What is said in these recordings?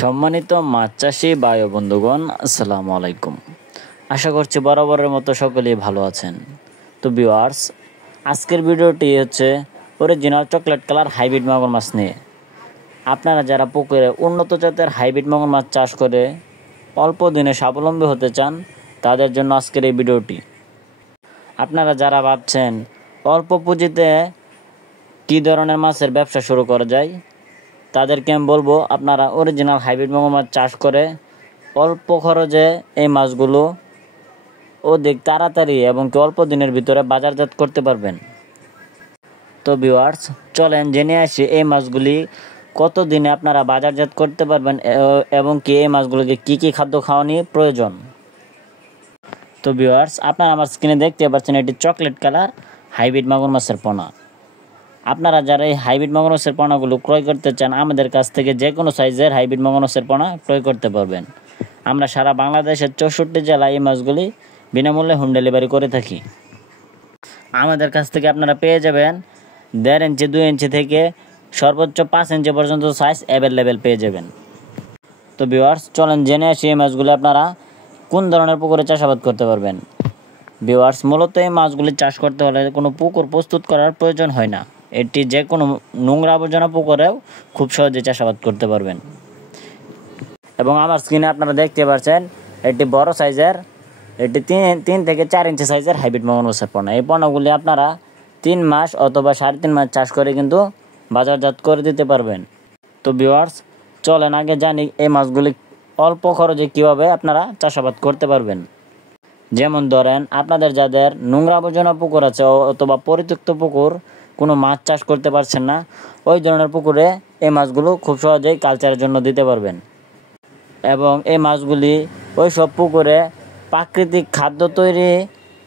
সম্মানিত মাছ চাষি ভাই ও বন্ধুগণ, আসসালামু আলাইকুম। আশা করছি বরাবরের মতো সকলেই ভালো আছেন। তো ভিউয়ার্স, আজকের ভিডিওটি হচ্ছে অরিজিনাল চকলেট কালার হাইব্রিড মাগুর মাছ নিয়ে। আপনারা যারা পুকুরে উন্নত জাতের হাইব্রিড মাগুর মাছ চাষ করে অল্প দিনে স্বাবলম্বী হতে চান, তাদের জন্য আজকের এই ভিডিওটি। আপনারা যারা ভাবছেন অল্প পুঁজিতে কী ধরনের মাছের ব্যবসা শুরু করা যায়, তাদেরকে আমি বলবো আপনারা অরিজিনাল হাইব্রিড মাগুর মাছ চাষ করে অল্প খরচে এই মাছগুলো অধিক তাড়াতাড়ি এবং অল্প দিনের ভিতরে বাজারজাত করতে পারবেন। তো ভিউয়ার্স, চলেন জেনে আসি এই মাছগুলি কত দিনে আপনারা বাজারজাত করতে পারবেন এবং কি এই মাছগুলোকে কী কী খাদ্য খাওয়ানি প্রয়োজন। তো ভিউয়ার্স, আপনারা আমার স্ক্রিনে দেখতে পাচ্ছেন এটি চকলেট কালার হাইব্রিড মাগুর মাছের পোনা। আপনারা যারা এই হাইব্রিড মাগুর মাছের পোনাগুলো ক্রয় করতে চান, আমাদের কাছ থেকে যে কোনো সাইজের হাইব্রিড মাগুর মাছের পোনা ক্রয় করতে পারবেন। আমরা সারা বাংলাদেশের 64 জেলায় এই মাছগুলি বিনামূল্যে হোম ডেলিভারি করে থাকি। আমাদের কাছ থেকে আপনারা পেয়ে যাবেন 1.5 ইঞ্চি 2 ইঞ্চি থেকে সর্বোচ্চ 5 ইঞ্চি পর্যন্ত সাইজ অ্যাভেলেবেল পেয়ে যাবেন। তো ভিউয়ার্স, চলেন জেনে আসি এই মাছগুলি আপনারা কোন ধরনের পুকুরে চাষাবাদ করতে পারবেন। ভিউয়ার্স, মূলত এই মাছগুলি চাষ করতে হলে কোনো পুকুর প্রস্তুত করার প্রয়োজন হয় না। এটি যে কোনো নোংরা আবর্জনা পুকুরেও খুব সহজে চাষাবাদ করতে পারবেন। এবং আমার স্ক্রিনে আপনারা দেখতে পাচ্ছেন এটি বড় সাইজের, এটি 3 থেকে 4 ইঞ্চি সাইজের হাইব্রিড মাগুর মাছের পোনা। এই পোনাগুলি আপনারা 3 মাস অথবা 3.5 মাস চাষ করে কিন্তু বাজারজাত করে দিতে পারবেন। তো ভিউয়ার্স, চলেন আগে জানি এই মাছগুলি অল্প খরচে কীভাবে আপনারা চাষাবাদ করতে পারবেন। যেমন ধরেন, আপনাদের যাদের নোংরা আবর্জনা পুকুর আছে অথবা পরিত্যক্ত পুকুর, কোনো মাছ চাষ করতে পারছেন না, ওই ধরনের পুকুরে এই মাছগুলো খুব সহজেই কালচারের জন্য দিতে পারবেন। এবং এই মাছগুলি ওই সব পুকুরে প্রাকৃতিক খাদ্য তৈরি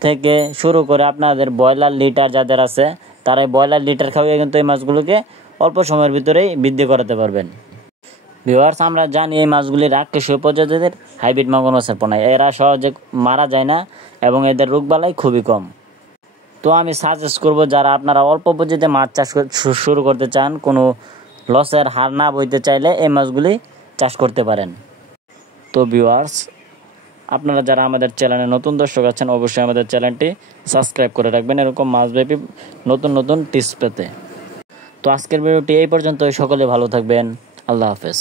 থেকে শুরু করে আপনাদের ব্রয়লার লিটার যাদের আছে, তারা এই ব্রয়লার লিটার খাওয়িয়ে কিন্তু এই মাছগুলোকে অল্প সময়ের ভিতরেই বৃদ্ধি করাতে পারবেন। ভিউয়ার্স, আমরা জানি এই মাছগুলি রাক্ষসীয় প্রজাতির হাইব্রিড মাগুর মাছের পোনা। এরা সহজে মারা যায় না এবং এদের রোগবালাই খুবই কম। তো আমি সাজেস্ট করব, যারা আপনারা অল্প পুঁজিতে মাছ চাষ শুরু করতে চান, কোনো লসের হার না বইতে চাইলে এই মাছগুলি চাষ করতে পারেন। তো ভিউয়ার্স, আপনারা যারা আমাদের চ্যানেলে নতুন দর্শক আছেন, অবশ্যই আমাদের চ্যানেলটি সাবস্ক্রাইব করে রাখবেন এরকম মাছব্যাপী নতুন নতুন টিপস পেতে। তো আজকের ভিডিওটি এই পর্যন্ত। সকলে ভালো থাকবেন। আল্লাহ হাফেজ।